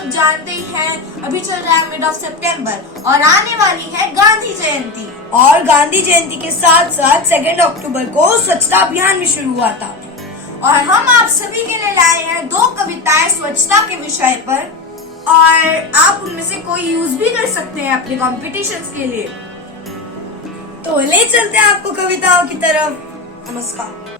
सब जानते ही हैं, अभी चल रहा है मिड ऑफ सितंबर और आने वाली है गांधी जयंती। और गांधी जयंती के साथ साथ 2 अक्टूबर को स्वच्छता अभियान भी शुरू हुआ था। और हम आप सभी के लिए लाए हैं 2 कविताएं स्वच्छता के विषय पर, और आप उनमें से कोई यूज भी कर सकते हैं अपने कॉम्पिटिशन्स के लिए। तो ले चलते हैं आपको कविताओं की तरफ। नमस्कार,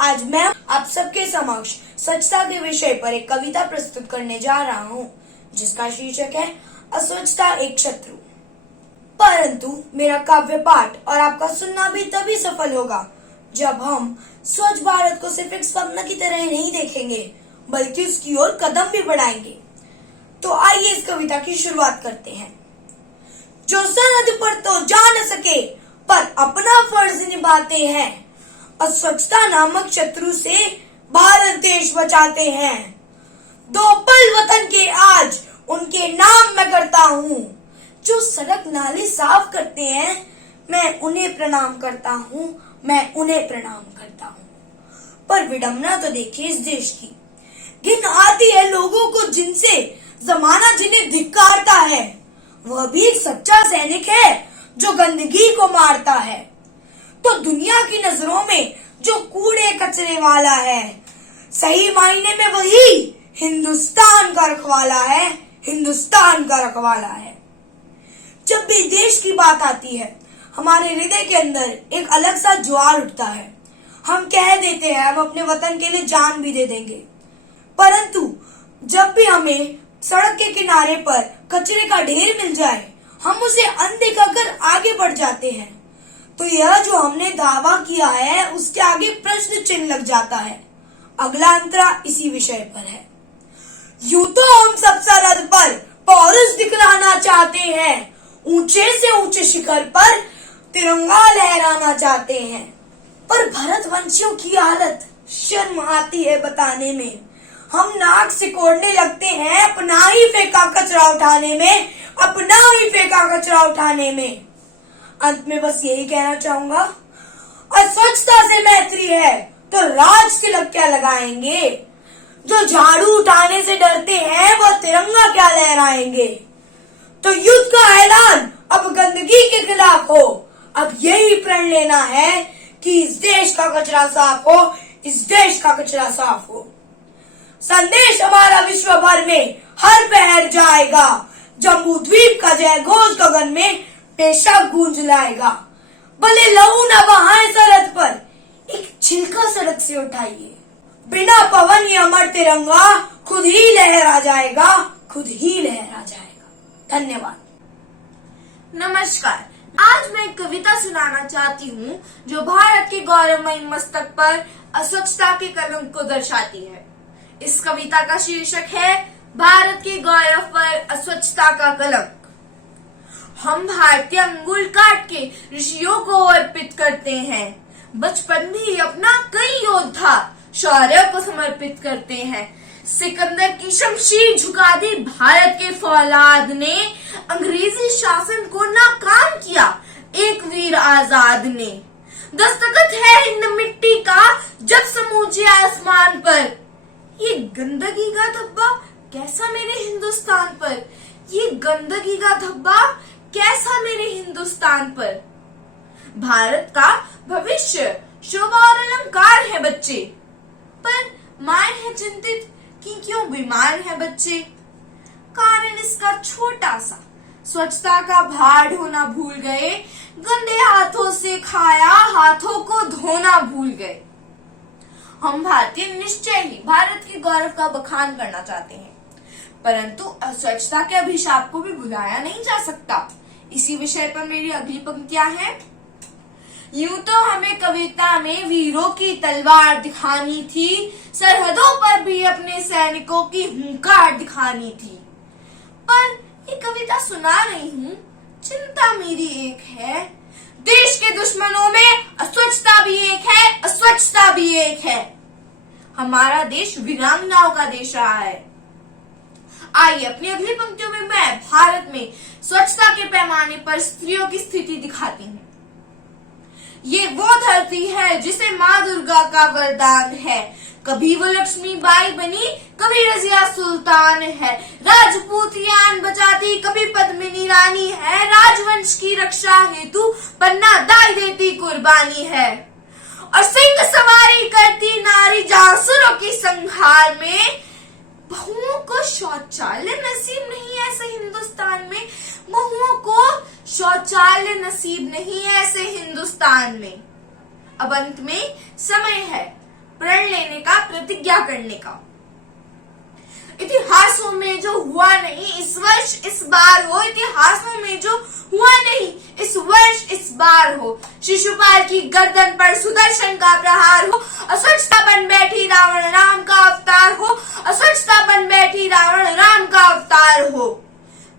आज मैं आप सबके समक्ष स्वच्छता के विषय पर एक कविता प्रस्तुत करने जा रहा हूँ, जिसका शीर्षक है अस्वच्छता एक शत्रु। परंतु मेरा काव्य पाठ और आपका सुनना भी तभी सफल होगा जब हम स्वच्छ भारत को सिर्फ एक स्वप्न की तरह नहीं देखेंगे, बल्कि उसकी ओर कदम भी बढ़ाएंगे। तो आइए इस कविता की शुरुआत करते हैं। जो सरहद पर तो जा न सके पर अपना फर्ज निभाते हैं, अस्वच्छता नामक शत्रु से भारत देश बचाते हैं। 2 पल वतन के आज उनके नाम मैं करता हूँ। जो सड़क नाली साफ करते हैं, मैं उन्हें प्रणाम करता हूँ, मैं उन्हें प्रणाम करता हूँ। पर विडंबना तो देखिए इस देश की, घिन आती है लोगों को जिनसे जमाना जिन्हें धिक्कारता है। वह भी एक सच्चा सैनिक है जो गंदगी को मारता है। तो दुनिया की नजरों में जो कूड़े कचरे वाला है, सही मायने में वही हिंदुस्तान का रखवाला है, हिंदुस्तान का रखवाला है। जब भी देश की बात आती है, हमारे हृदय के अंदर एक अलग सा ज्वार उठता है। हम कह देते हैं हम अपने वतन के लिए जान भी दे देंगे, परंतु जब भी हमें सड़क के किनारे पर कचरे का ढेर मिल जाए, हम उसे अनदेखा कर आगे बढ़ जाते हैं। तो यह जो हमने दावा किया है, उसके आगे प्रश्न चिन्ह लग जाता है। अगला अंतरा इसी विषय पर है। यूं तो हम सब सरहद पर पौरुष दिखलाना चाहते हैं, ऊंचे से ऊंचे शिखर पर तिरंगा लहराना चाहते हैं। पर भरतवंशियों की हालत शर्म आती है बताने में। हम नाक सिकोड़ने लगते हैं अपना ही फेंका कचरा उठाने में, अपना ही फेंका कचरा उठाने में। अंत में बस यही कहना चाहूंगा, अस्वच्छता से मैत्री है तो राज तिलक क्या लगाएंगे। जो झाड़ू उठाने से डरते हैं वो तिरंगा क्या लहराएंगे। तो युद्ध का ऐलान अब गंदगी के खिलाफ हो। अब यही प्रण लेना है कि इस देश का कचरा साफ हो, इस देश का कचरा साफ हो। संदेश हमारा विश्व भर में हर पहर जाएगा। जम्बू द्वीप का जय घोष गगन में बेशक गूंज लाएगा। भले लहू न बहाए सरहद पर, एक छिलका सड़क से उठाइए। बिना पवन ये अमर तिरंगा खुद ही लहरा जाएगा, खुद ही लहरा जाएगा। धन्यवाद। नमस्कार, आज मैं एक कविता सुनाना चाहती हूँ जो भारत के गौरवमयी मस्तक पर अस्वच्छता के कलंक को दर्शाती है। इस कविता का शीर्षक है भारत के गौरव पर अस्वच्छता का कलंक। हम भारतीय अंगुल काट के ऋषियों को अर्पित करते हैं। बचपन भी अपना कई योद्धा शौर्य को समर्पित करते हैं। सिकंदर की शमशीर झुका दी भारत के फौलाद ने, अंग्रेजी शासन को नाकाम किया एक वीर आजाद ने। दस्तखत है हिंद मिट्टी का जब समूचे आसमान पर, ये गंदगी का धब्बा कैसा मेरे हिंदुस्तान पर, ये गंदगी का धब्बा कैसा मेरे हिंदुस्तान पर। भारत का भविष्य शोभा और अलंकार है बच्चे, पर माए है चिंतित कि क्यों बीमार है बच्चे। कारण इसका छोटा सा, स्वच्छता का भार ढोना भूल गए, गंदे हाथों से खाया हाथों को धोना भूल गए। हम भारतीय निश्चय ही भारत के गौरव का बखान करना चाहते हैं, परंतु अस्वच्छता के अभिशाप को भी भुलाया नहीं जा सकता। इसी विषय पर मेरी अगली पंक्तियां हैं। यूं तो हमें कविता में वीरों की तलवार दिखानी थी, सरहदों पर भी अपने सैनिकों की हुंकार दिखानी थी। पर ये कविता सुना रही हूँ, चिंता मेरी एक है, देश के दुश्मनों में अस्वच्छता भी एक है, अस्वच्छता भी एक है। हमारा देश वीरांगनाओं का देश रहा है। आइए अपनी अगली पंक्तियों में मैं भारत में स्वच्छता के पैमाने पर स्त्रियों की स्थिति दिखाती हूँ। ये वो धरती है जिसे माँ दुर्गा का वरदान है। कभी वो लक्ष्मीबाई बनी, कभी रजिया सुल्तान है। राजपूत यान बचाती, कभी पद्मिनी रानी है। राजवंश की रक्षा हेतु पन्ना दाई देती कुर्बानी है। और सिंह सवारी करती नारी जासुरों की संहार में। बहुओं को शौचालय नसीब नहीं है ऐसे हिंदुस्तान में। बहुओं को शौचालय नसीब नहीं है ऐसे हिंदुस्तान में। अब अंत में समय है प्रण लेने का, प्रतिज्ञा करने का। इतिहासों में जो हुआ नहीं इस वर्ष इस बार हो। इतिहासों में जो हुआ नहीं इस वर्ष इस बार हो। शिशुपाल की गर्दन पर सुदर्शन का प्रहार हो। अस्वच्छता बन बैठी रावण राम का अवतार हो। अस्वच्छता बन बैठी रावण राम का अवतार हो।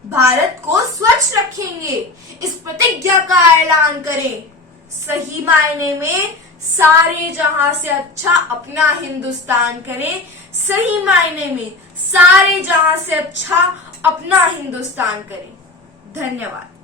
भारत को स्वच्छ रखेंगे, इस प्रतिज्ञा का ऐलान करें। सही मायने में सारे जहां से अच्छा अपना हिंदुस्तान करें। सही मायने में सारे जहां से अच्छा अपना हिंदुस्तान करें। धन्यवाद।